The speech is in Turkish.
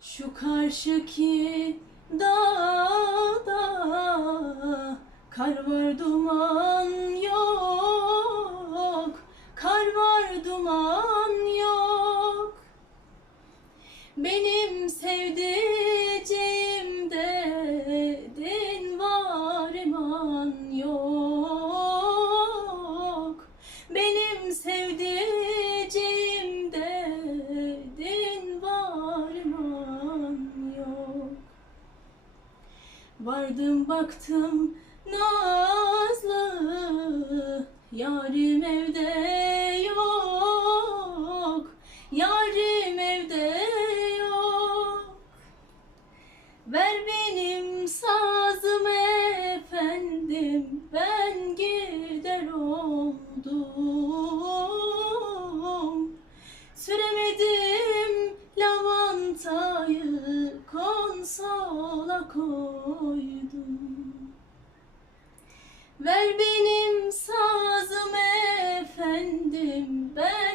Şu karşıki dağda kar var duman yok. Kar var duman Vardım baktım Nazlı. Yarim evde yok Yarim evde yok. Ver benim sazım efendim Ben gider oldum konsola koydum. Ver benim sazım efendim ben